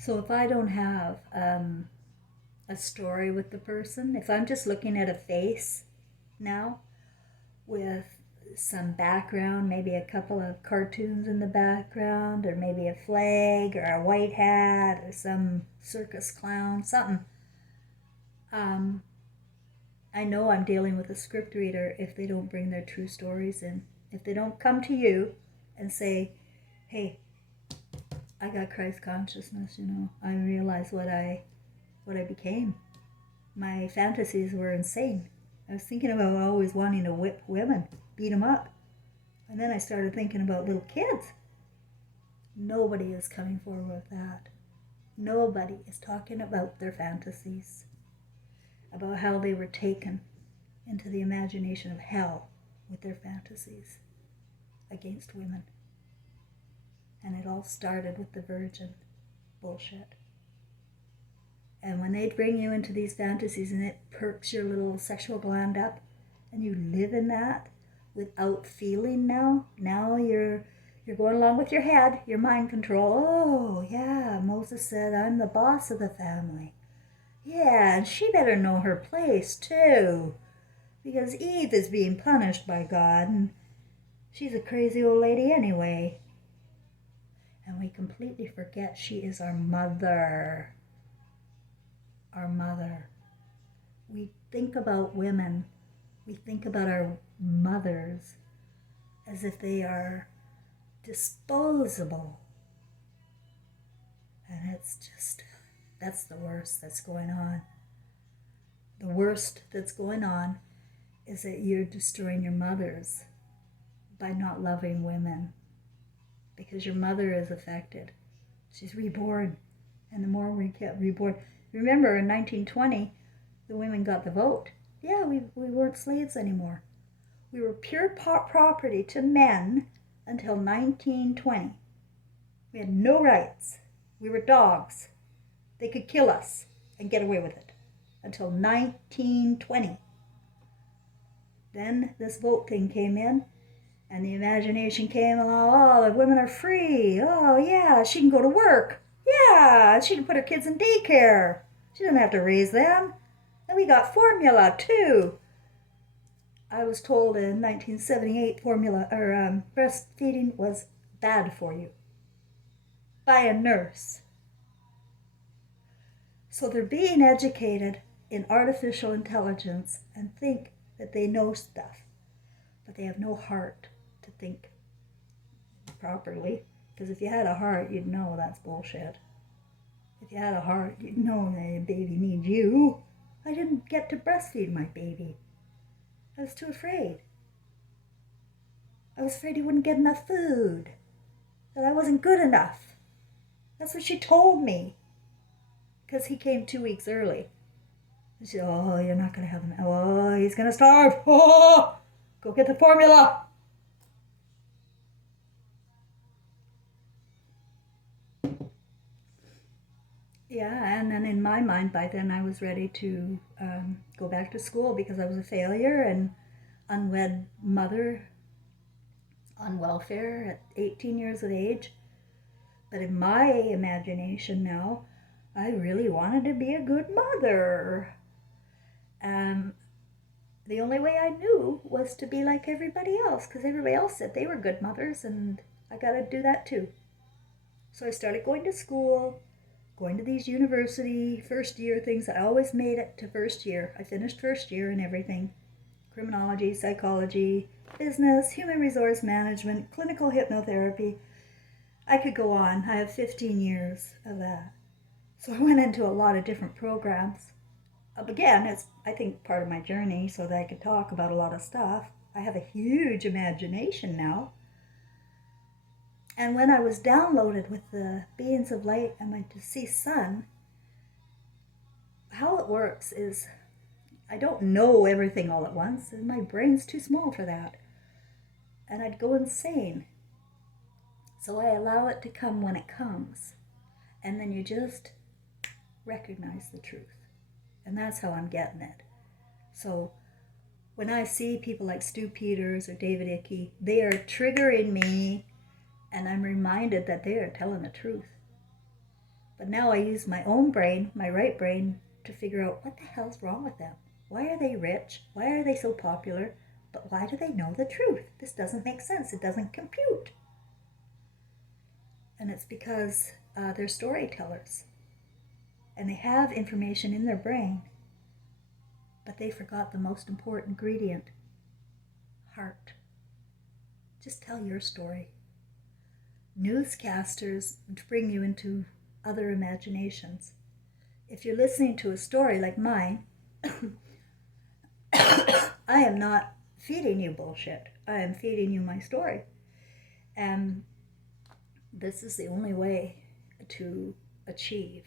So if I don't have a story with the person, if I'm just looking at a face now with some background, maybe a couple of cartoons in the background, or maybe a flag or a white hat or some circus clown, something, um, I know I'm dealing with a script reader if they don't bring their true stories in. If they don't come to you and say, hey, I got Christ consciousness, I realize what I became. My fantasies were insane. I was thinking about always wanting to whip women, beat them up. And then I started thinking about little kids. Nobody is coming forward with that. Nobody is talking about their fantasies, about how they were taken into the imagination of hell with their fantasies against women. And it all started with the virgin bullshit. And when they bring you into these fantasies and it perks your little sexual gland up and you live in that without feeling now you're going along with your head, your mind control. Oh, yeah, Moses said, I'm the boss of the family. Yeah, and she better know her place too, because Eve is being punished by God and she's a crazy old lady anyway. And we completely forget she is our mother. Our mother. We think about women, we think about our mothers as if they are disposable. And that's the worst that's going on. The worst that's going on is that you're destroying your mothers by not loving women, because your mother is affected. She's reborn, and the more we get reborn. Remember, in 1920, the women got the vote. Yeah, we weren't slaves anymore. We were pure property to men until 1920. We had no rights. We were dogs. They could kill us and get away with it until 1920. Then this vote thing came in, and the imagination came along. Oh, the women are free. Oh, yeah, she can go to work. Yeah, she can put her kids in daycare. She doesn't have to raise them. And we got formula too. I was told in 1978 formula or breastfeeding was bad for you by a nurse. So they're being educated in artificial intelligence and think that they know stuff, but they have no heart to think properly. Because if you had a heart, you'd know that's bullshit. If you had a heart, you'd know that your baby needs you. I didn't get to breastfeed my baby. I was too afraid. I was afraid he wouldn't get enough food, that I wasn't good enough. That's what she told me, because he came 2 weeks early. And she said, oh, you're not going to have him. Oh, he's going to starve. Oh, go get the formula. Yeah, and then in my mind, by then I was ready to go back to school because I was a failure and unwed mother on welfare at 18 years of age. But in my imagination now, I really wanted to be a good mother. The only way I knew was to be like everybody else, because everybody else said they were good mothers, and I got to do that too. So I started going to school, going to these university first year things. I always made it to first year. I finished first year in everything: criminology, psychology, business, human resource management, clinical hypnotherapy. I could go on. I have 15 years of that. So I went into a lot of different programs. Again, it's, I think, part of my journey so that I could talk about a lot of stuff. I have a huge imagination now. And when I was downloaded with the beings of light and my deceased son, how it works is I don't know everything all at once, and my brain's too small for that. And I'd go insane. So I allow it to come when it comes. And then you just recognize the truth. And that's how I'm getting it. So when I see people like Stu Peters or David Icke, they are triggering me, and I'm reminded that they are telling the truth. But now I use my own brain, my right brain, to figure out what the hell's wrong with them. Why are they rich? Why are they so popular? But why do they know the truth? This doesn't make sense. It doesn't compute. And it's because they're storytellers. And they have information in their brain, but they forgot the most important ingredient: heart. Just tell your story. Newscasters bring you into other imaginations. If you're listening to a story like mine, I am not feeding you bullshit. I am feeding you my story. And this is the only way to achieve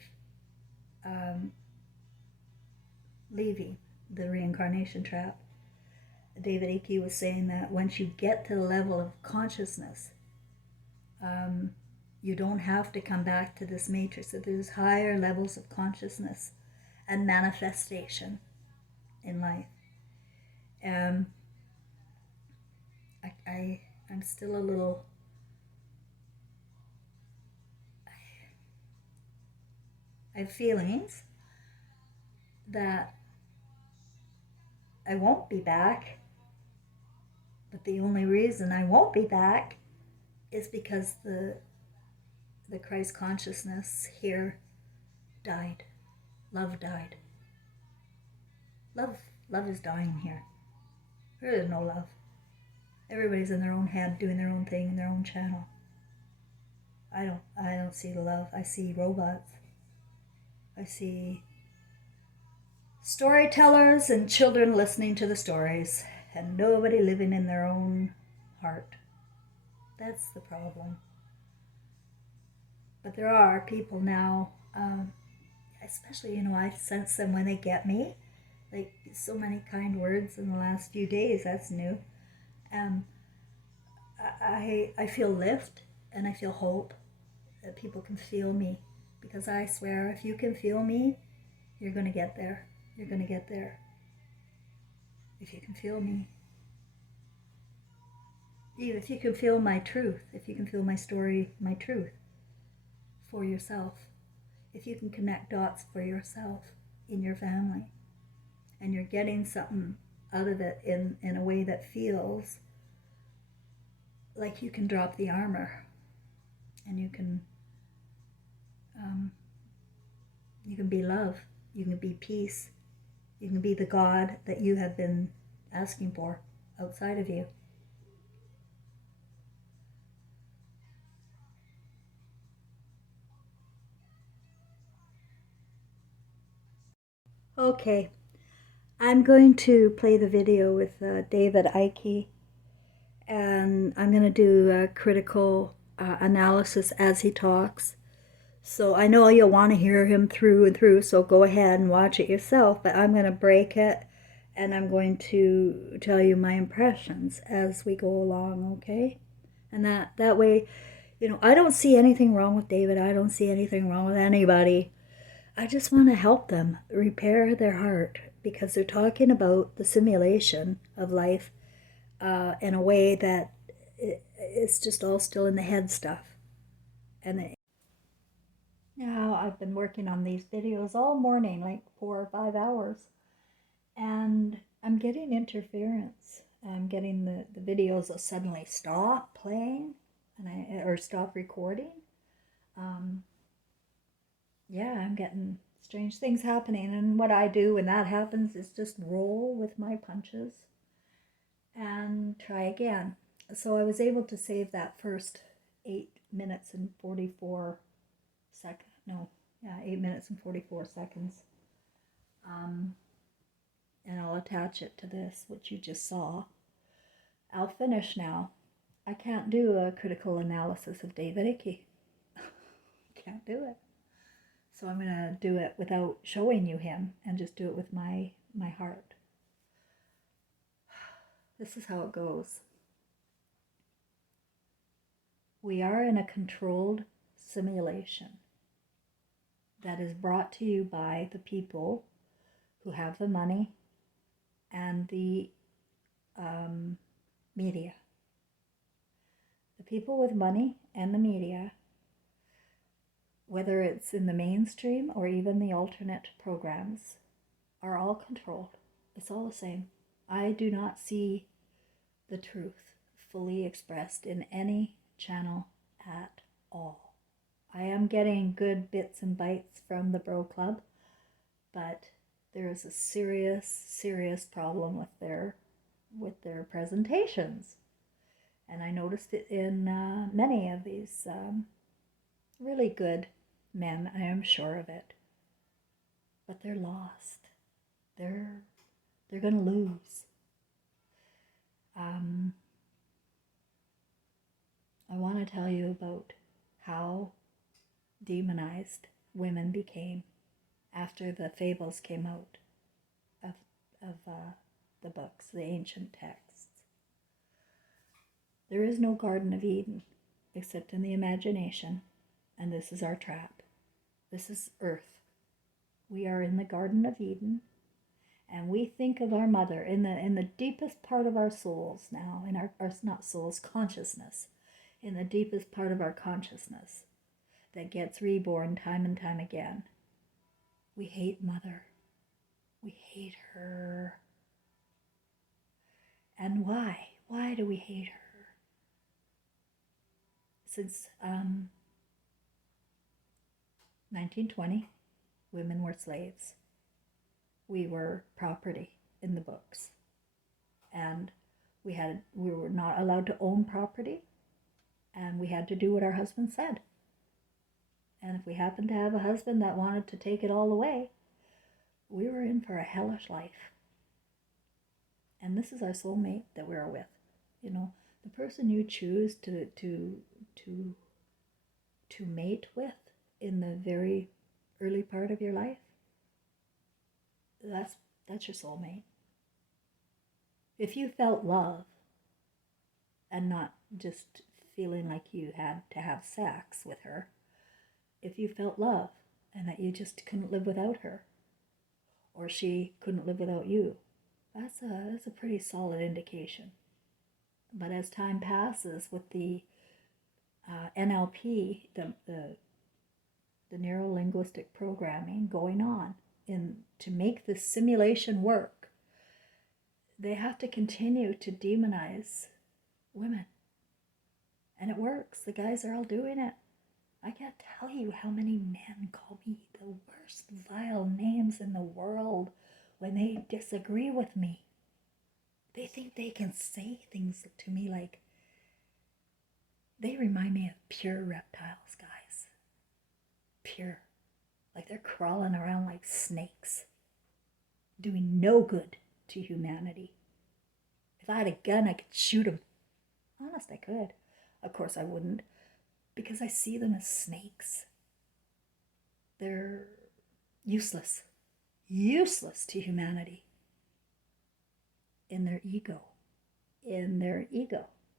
leaving the reincarnation trap. David Icke was saying that once you get to the level of consciousness, you don't have to come back to this matrix. So there's higher levels of consciousness and manifestation in life. I'm still a little... I have feelings that I won't be back, but the only reason I won't be back is because the Christ consciousness here died. Love died. Love is dying here. There is no love. Everybody's in their own head doing their own thing in their own channel. I don't see the love. I see robots. I see storytellers and children listening to the stories, and nobody living in their own heart. That's the problem. But there are people now, especially, I sense them when they get me. Like, so many kind words in the last few days. That's new. I feel lift and I feel hope that people can feel me, because I swear, if you can feel me, you're going to get there. You're going to get there. If you can feel me. Even if you can feel my truth, if you can feel my story, my truth for yourself, if you can connect dots for yourself in your family, and you're getting something out of it in a way that feels like you can drop the armor, and you can be love, you can be peace, you can be the God that you have been asking for outside of you. Okay, I'm going to play the video with David Icke, and I'm going to do a critical analysis as he talks. So I know you'll want to hear him through and through, so go ahead and watch it yourself, but I'm going to break it, and I'm going to tell you my impressions as we go along, okay? And that way, I don't see anything wrong with David. I don't see anything wrong with anybody. I just want to help them repair their heart, because they're talking about the simulation of life in a way that it's just all still in the head stuff. And now I've been working on these videos all morning, like 4 or 5 hours, and I'm getting interference. I'm getting the videos that suddenly stop playing or stop recording. Yeah, I'm getting strange things happening, and what I do when that happens is just roll with my punches and try again. So I was able to save that first 8 minutes and 44 seconds. No, yeah, 8 minutes and 44 seconds. And I'll attach it to this, which you just saw. I'll finish now. I can't do a critical analysis of David Icke. Can't do it. So I'm going to do it without showing you him and just do it with my heart. This is how it goes. We are in a controlled simulation that is brought to you by the people who have the money and the media. The people with money and the media whether it's in the mainstream or even the alternate programs, are all controlled. It's all the same. I do not see the truth fully expressed in any channel at all. I am getting good bits and bites from the Bro Club, but there is a serious problem with their presentations. And I noticed it in many of these really good men, I am sure of it. But they're lost. They're going to lose. I want to tell you about how demonized women became after the fables came out of the books, the ancient texts. There is no Garden of Eden except in the imagination, and this is our trap. This is Earth. We are in the Garden of Eden, and we think of our mother in the deepest part of our souls now, in our not souls, consciousness, in the deepest part of our consciousness that gets reborn time and time again. We hate Mother. We hate her. And why? Why do we hate her? Since 1920, women were slaves. We were property in the books. And we were not allowed to own property, and we had to do what our husband said. And if we happened to have a husband that wanted to take it all away, we were in for a hellish life. And this is our soulmate that we're with. You know, the person you choose to mate with in the very early part of your life, that's your soulmate. If you felt love and not just feeling like you had to have sex with her, if you felt love and that you just couldn't live without her, or she couldn't live without you, that's a pretty solid indication. But as time passes with the NLP, the Neurolinguistic Programming going on to make this simulation work, they have to continue to demonize women. And it works. The guys are all doing it. I can't tell you how many men call me the worst vile names in the world when they disagree with me. They think they can say things to me like, they remind me of pure reptiles, guys. Pure. Like they're crawling around like snakes, doing no good to humanity. If I had a gun, I could shoot them. Honest, I could. Of course I wouldn't, because I see them as snakes. They're useless to humanity. In their ego.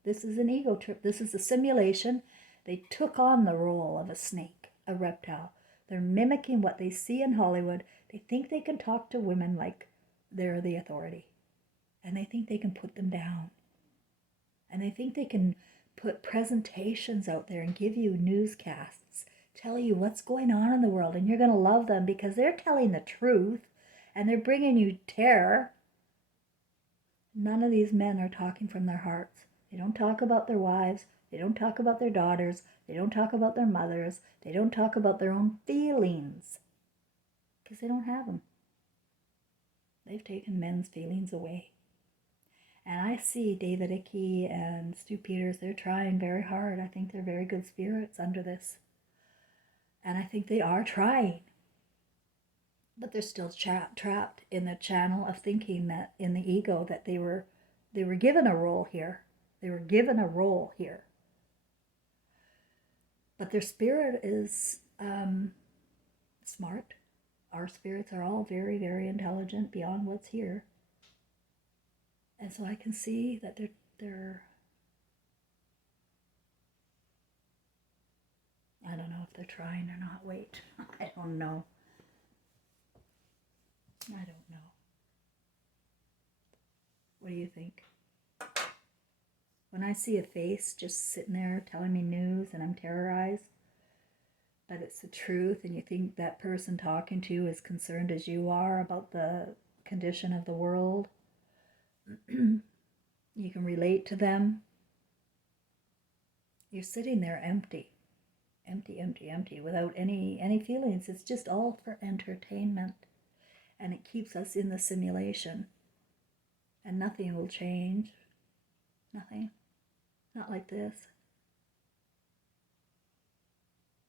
This is an ego trip. This is a simulation. They took on the role of a snake, a reptile. They're mimicking what they see in Hollywood. They think they can talk to women like they're the authority. And they think they can put them down. And they think they can put presentations out there and give you newscasts, tell you what's going on in the world, and you're going to love them because they're telling the truth and they're bringing you terror. None of these men are talking from their hearts. They don't talk about their wives. They don't talk about their daughters. They don't talk about their mothers. They don't talk about their own feelings because they don't have them. They've taken men's feelings away. And I see David Icke and Stu Peters, they're trying very hard. I think they're very good spirits under this. And I think they are trying. But they're still trapped in the channel of thinking that in the ego that they were given a role here. They were given a role here. But their spirit is smart. Our spirits are all very, very intelligent beyond what's here. And so I can see that they're I don't know if they're trying or not. Wait, I don't know. What do you think? When I see a face just sitting there telling me news and I'm terrorized, but it's the truth, and you think that person talking to you is concerned as you are about the condition of the world. You can relate to them. You're sitting there empty, without any feelings. It's just all for entertainment, and it keeps us in the simulation, and nothing will change. Nothing. Not like this.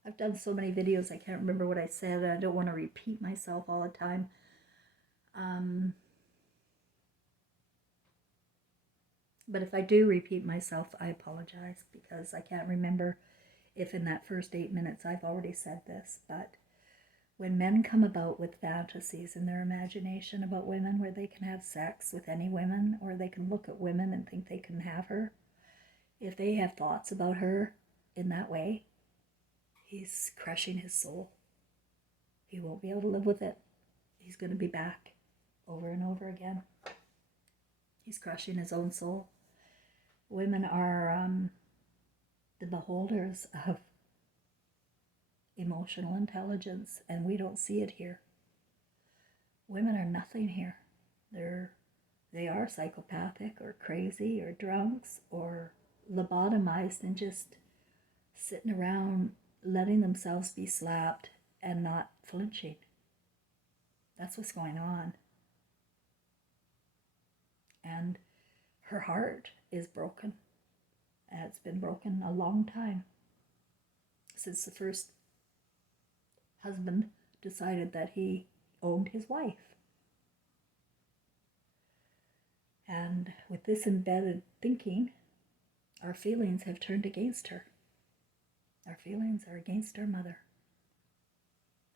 I've done so many videos, I can't remember what I said, and I don't want to repeat myself all the time. But if I do repeat myself, I apologize, because I can't remember if in that first 8 minutes I've already said this. But when men come about with fantasies in their imagination about women, where they can have sex with any women, or they can look at women and think they can have her, if they have thoughts about her in that way, he's crushing his soul. He won't be able to live with it. He's going to be back over and over again. He's crushing his own soul. Women are the beholders of emotional intelligence, and we don't see it here. Women are nothing here. They are psychopathic or crazy or drunks or lobotomized and just sitting around letting themselves be slapped and not flinching. That's what's going on. And her heart is broken. And it's been broken a long time, since the first husband decided that he owned his wife. And with this embedded thinking, our feelings have turned against her. Our feelings are against our mother.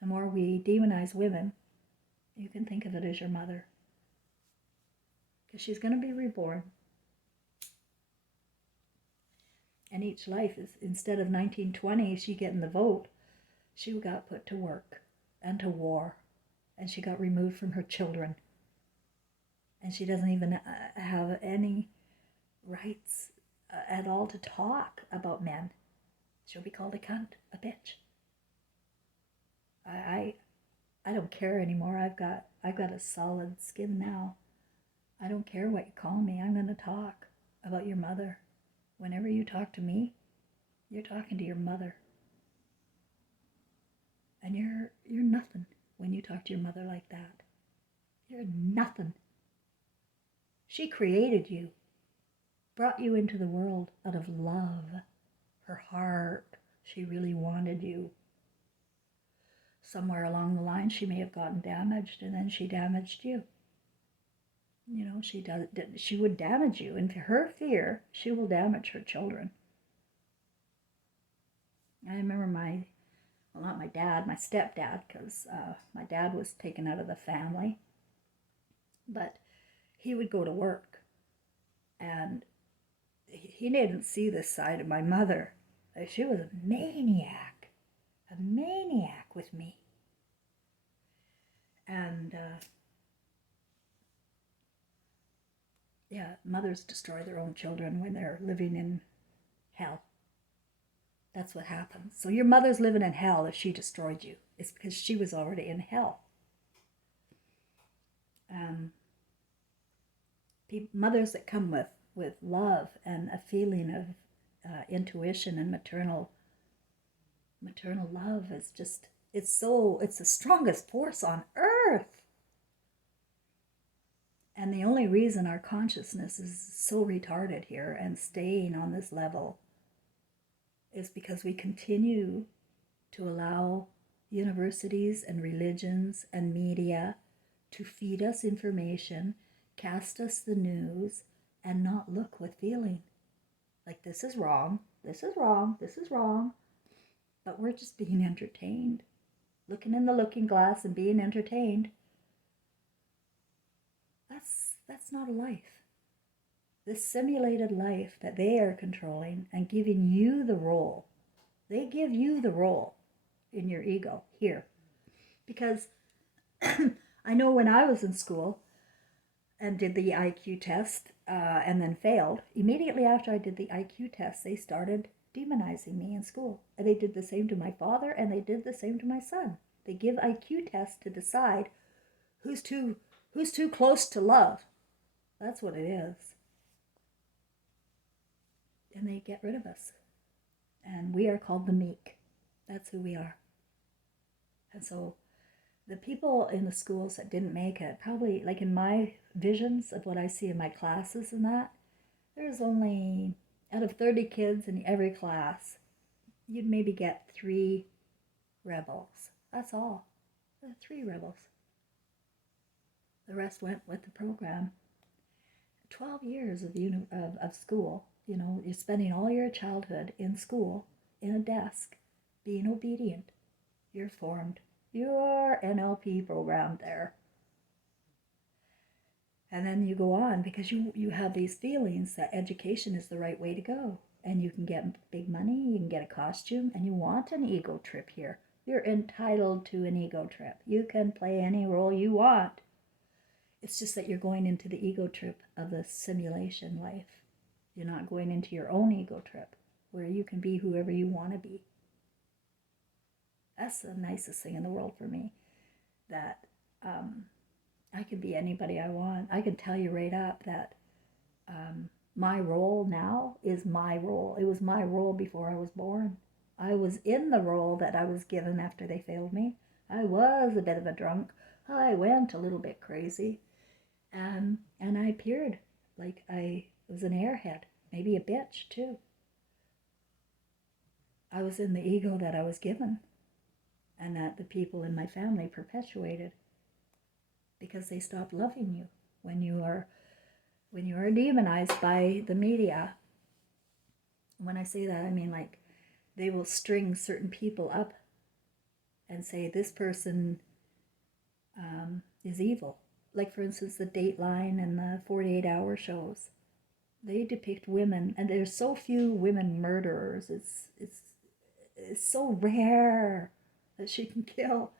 The more we demonize women, you can think of it as your mother, because she's going to be reborn. And each life is, instead of 1920, she getting the vote, she got put to work and to war, and she got removed from her children. And she doesn't even have any rights at all to talk about men. She'll be called a cunt, a bitch. I don't care anymore. I've got a solid skin now. I don't care what you call me. I'm going to talk about your mother. Whenever you talk to me, you're talking to your mother. And you're nothing when you talk to your mother like that. You're nothing. She created you, brought you into the world out of love. Her heart, she really wanted you. Somewhere along the line, she may have gotten damaged, and then she damaged you. You know, she would damage you, and for her fear, she will damage her children. I remember not my dad, my stepdad, because my dad was taken out of the family, but he would go to work, and he didn't see this side of my mother. She was a maniac with me. And mothers destroy their own children when they're living in hell. That's what happens. So your mother's living in hell if she destroyed you. It's because she was already in hell. Mothers that come with love and a feeling of intuition and maternal love is just, it's the strongest force on earth. And the only reason our consciousness is so retarded here and staying on this level is because we continue to allow universities and religions and media to feed us information, cast us the news, and not look with feeling. Like, this is wrong, this is wrong, this is wrong. But we're just being entertained. Looking in the looking glass and being entertained. That's not a life. This simulated life that they are controlling and giving you the role. They give you the role in your ego here. Because I know when I was in school and did the IQ test and then failed, immediately after I did the IQ test, they started demonizing me in school. And they did the same to my father, and they did the same to my son. They give IQ tests to decide who's too close to love. That's what it is. And they get rid of us. And we are called the meek. That's who we are. And so the people in the schools that didn't make it, probably, like in my visions of what I see in my classes and that, there's only, out of 30 kids in every class, you'd maybe get 3 rebels. That's all. 3 rebels. The rest went with the program. 12 years of school. You know, you're spending all your childhood in school, in a desk, being obedient. You're formed. You're NLP programmed there. And then you go on because you have these feelings that education is the right way to go. And you can get big money, you can get a costume, and you want an ego trip here. You're entitled to an ego trip. You can play any role you want. It's just that you're going into the ego trip of the simulation life. You're not going into your own ego trip where you can be whoever you want to be. That's the nicest thing in the world for me, that I can be anybody I want. I can tell you right up that my role now is my role. It was my role before I was born. I was in the role that I was given after they failed me. I was a bit of a drunk. I went a little bit crazy. And I appeared like I was an airhead, maybe a bitch too. I was in the ego that I was given and that the people in my family perpetuated because they stopped loving you when you are demonized by the media. When I say that, I mean like they will string certain people up and say this person is evil. Like, for instance, the Dateline and the 48-hour shows. They depict women, and there's so few women murderers. It's so rare that she can kill.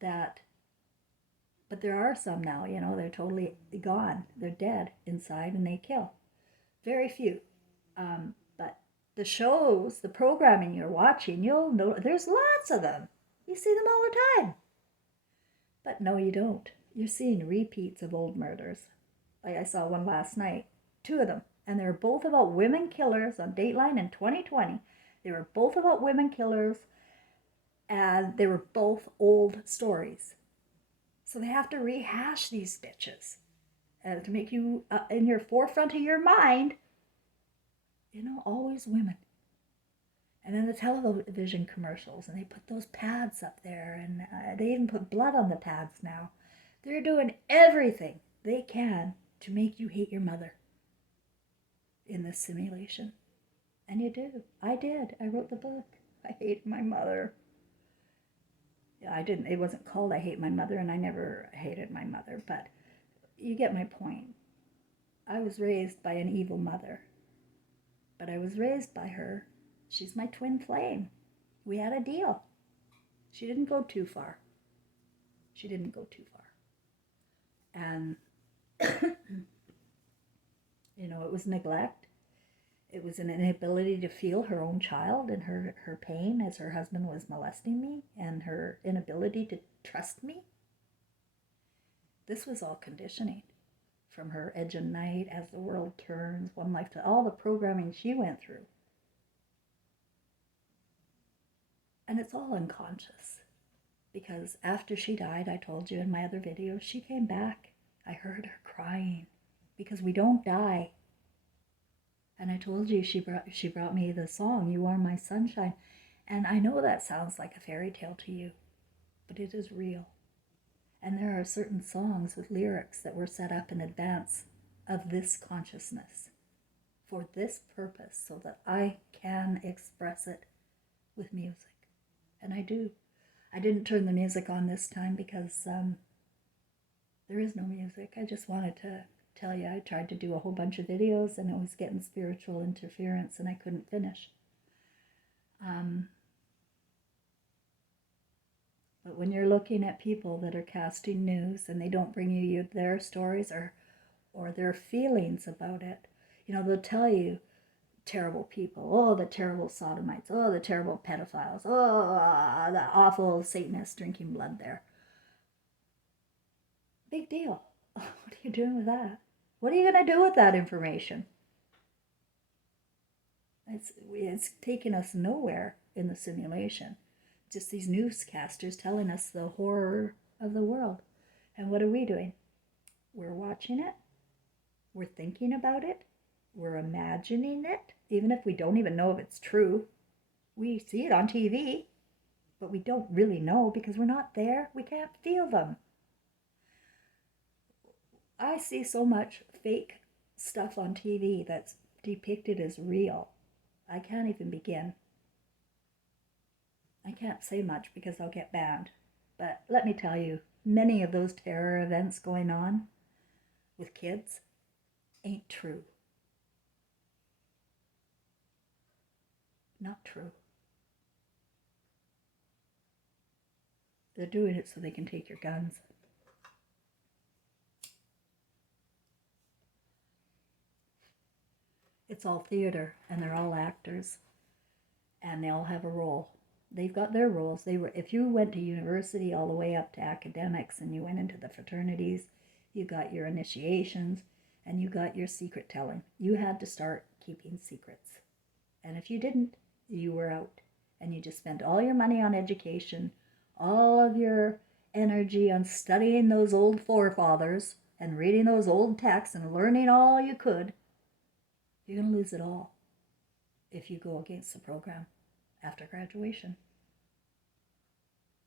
But there are some now, you know, they're totally gone. They're dead inside and they kill. Very few. But the shows, the programming you're watching, you'll know there's lots of them. You see them all the time. But no, you don't. You're seeing repeats of old murders. Like I saw one last night, 2 of them. And they were both about women killers on Dateline in 2020. They were both about women killers, and they were both old stories. So they have to rehash these bitches to make you, in your forefront of your mind, you know, always women. And then the television commercials, and they put those pads up there, and they even put blood on the pads now. They're doing everything they can to make you hate your mother in this simulation. And you do. I did. I wrote the book. I hate my mother. Yeah, I didn't. It wasn't called I Hate My Mother, and I never hated my mother, but you get my point. I was raised by an evil mother, but I was raised by her. She's my twin flame. We had a deal. She didn't go too far. She didn't go too far. And, you know, it was neglect. It was an inability to feel her own child and her pain as her husband was molesting me, and her inability to trust me. This was all conditioning from her Edge of Night, As the World Turns, One Life, to all the programming she went through. And it's all unconscious, because after she died, I told you in my other videos, she came back. I heard her crying because we don't die. And I told you she brought me the song, You Are My Sunshine. And I know that sounds like a fairy tale to you, but it is real. And there are certain songs with lyrics that were set up in advance of this consciousness for this purpose, so that I can express it with music. And I do. I didn't turn the music on this time because there is no music. I just wanted to tell you, I tried to do a whole bunch of videos and it was getting spiritual interference and I couldn't finish. But when you're looking at people that are casting news and they don't bring you their stories or their feelings about it, you know, they'll tell you terrible people. Oh, the terrible sodomites. Oh, the terrible pedophiles. Oh, the awful Satanists drinking blood there. Big deal. What are you doing with that? What are you going to do with that information? It's taking us nowhere in the simulation. Just these newscasters telling us the horror of the world. And what are we doing? We're watching it. We're thinking about it. We're imagining it, even if we don't even know if it's true. We see it on TV, but we don't really know because we're not there. We can't feel them. I see so much fake stuff on TV that's depicted as real. I can't even begin. I can't say much because I'll get banned. But let me tell you, many of those terror events going on with kids ain't true. Not true. They're doing it so they can take your guns. It's all theater, and they're all actors, and they all have a role. They've got their roles. If you went to university all the way up to academics and you went into the fraternities, you got your initiations, and you got your secret telling. You had to start keeping secrets. And if you didn't, you were out. And you just spent all your money on education, all of your energy on studying those old forefathers and reading those old texts and learning all you could. You're going to lose it all if you go against the program after graduation.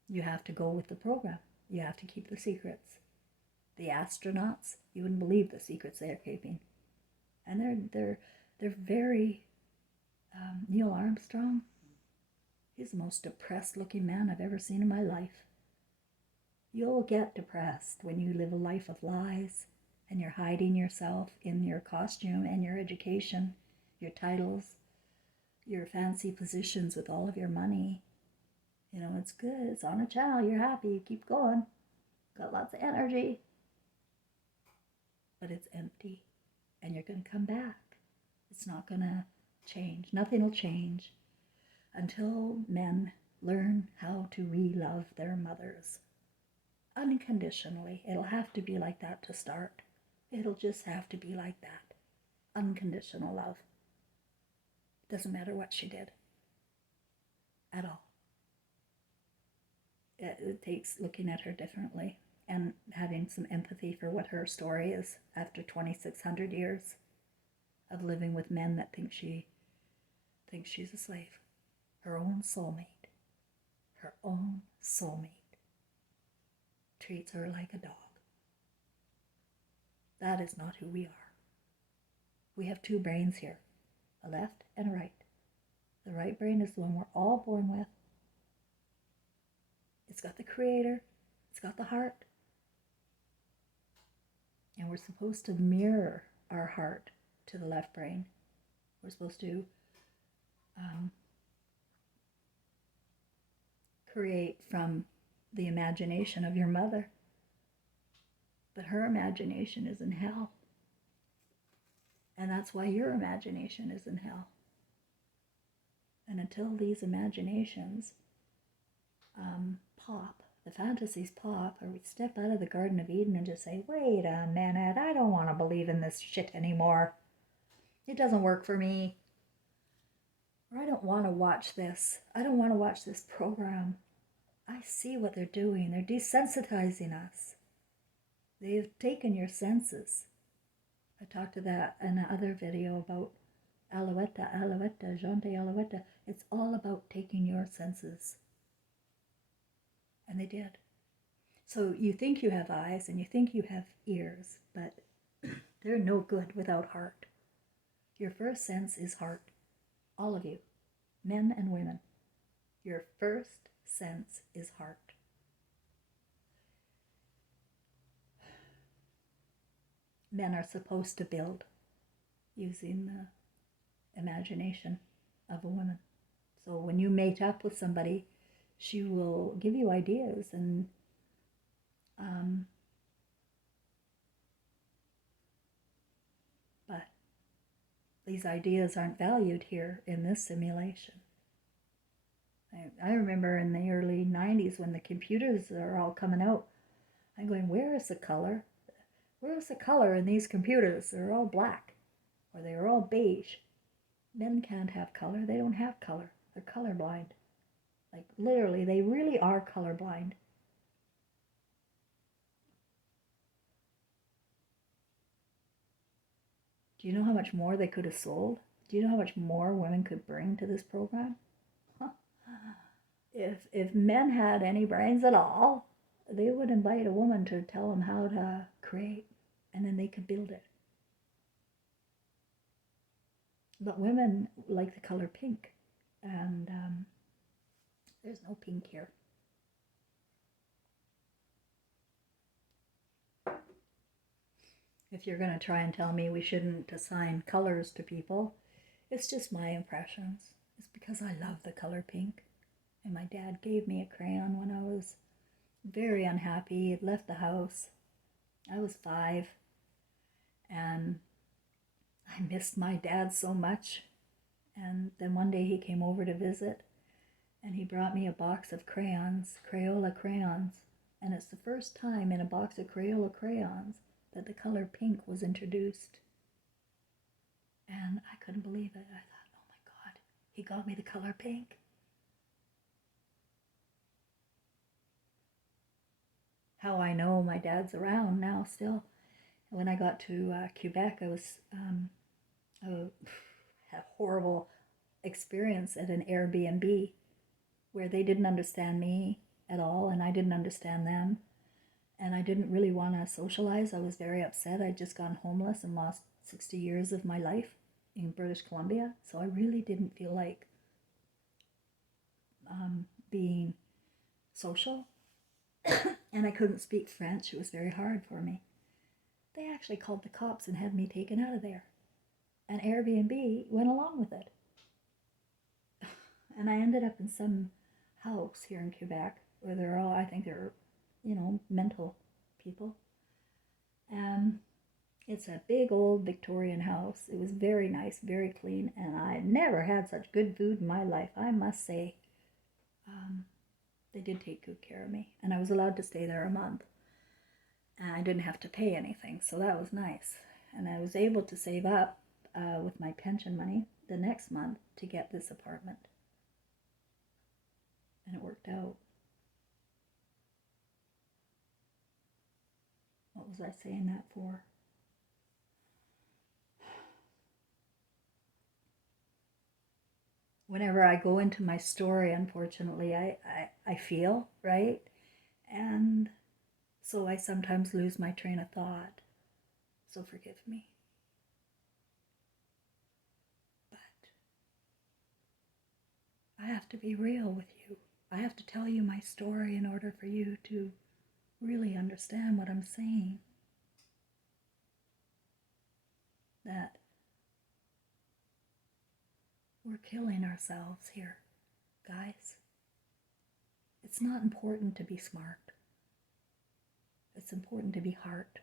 You have to go with the program. You have to keep the secrets. The astronauts, you wouldn't believe the secrets they're keeping. And they're very... Neil Armstrong, he's the most depressed looking man I've ever seen in my life. You'll get depressed when you live a life of lies and you're hiding yourself in your costume and your education, your titles, your fancy positions with all of your money. You know, it's good, it's on a channel, you're happy, you keep going, got lots of energy. But it's empty, and you're going to come back. It's not going to change. Nothing will change until men learn how to re-love their mothers unconditionally. It'll have to be like that to start. It'll just have to be like that. Unconditional love. Doesn't matter what she did at all. It takes looking at her differently and having some empathy for what her story is after 2,600 years of living with men that think she's a slave. Her own soulmate. Her own soulmate treats her like a dog. That is not who we are. We have two brains here, a left and a right. The right brain is the one we're all born with. It's got the creator. It's got the heart. And we're supposed to mirror our heart to the left brain. We're supposed to create from the imagination of your mother. But her imagination is in hell. And that's why your imagination is in hell. And until these imaginations pop, the fantasies pop, or we step out of the Garden of Eden and just say, wait a minute, I don't want to believe in this shit anymore. It doesn't work for me. Or I don't want to watch this. I don't want to watch this program. I see what they're doing. They're desensitizing us. They've taken your senses. I talked to that in another video about Alouetta, Jonte Alouetta. It's all about taking your senses. And they did. So you think you have eyes and you think you have ears, but they're no good without heart. Your first sense is heart. All of you, men and women. Your first sense is heart. Men are supposed to build using the imagination of a woman. So when you mate up with somebody, she will give you ideas and but these ideas aren't valued here in this simulation. I remember in the early 90s when the computers are all coming out, I'm going, where is the color? Where is the color in these computers? They're all black, or they're all beige. Men can't have color. They don't have color. They're colorblind. Like literally, they really are colorblind. Do you know how much more they could have sold? Do you know how much more women could bring to this program? Huh. If men had any brains at all, they would invite a woman to tell them how to create, and then they could build it. But women like the color pink, and there's no pink here. If you're going to try and tell me we shouldn't assign colors to people, it's just my impressions. It's because I love the color pink. And my dad gave me a crayon when I was very unhappy. He had left the house. I was 5. And I missed my dad so much. And then one day he came over to visit. And he brought me a box of crayons, Crayola crayons. And it's the first time in a box of Crayola crayons that the color pink was introduced. And I couldn't believe it. I thought, oh my God, he got me the color pink. How I know my dad's around now still. When I got to Quebec, I was had a horrible experience at an Airbnb where they didn't understand me at all, and I didn't understand them. And I didn't really want to socialize. I was very upset. I'd just gone homeless and lost 60 years of my life in British Columbia. So I really didn't feel like being social. And I couldn't speak French. It was very hard for me. They actually called the cops and had me taken out of there. And Airbnb went along with it. And I ended up in some house here in Quebec where they're all, I think they're, mental people. It's a big old Victorian house. It was very nice, very clean, and I never had such good food in my life, I must say. They did take good care of me, and I was allowed to stay there a month. And I didn't have to pay anything, so that was nice. And I was able to save up with my pension money the next month to get this apartment. And it worked out. What was I saying that for? Whenever I go into my story, unfortunately, I feel, right? And so I sometimes lose my train of thought. So forgive me. But I have to be real with you. I have to tell you my story in order for you to really understand what I'm saying. That we're killing ourselves here, guys. It's not important to be smart. It's important to be heart.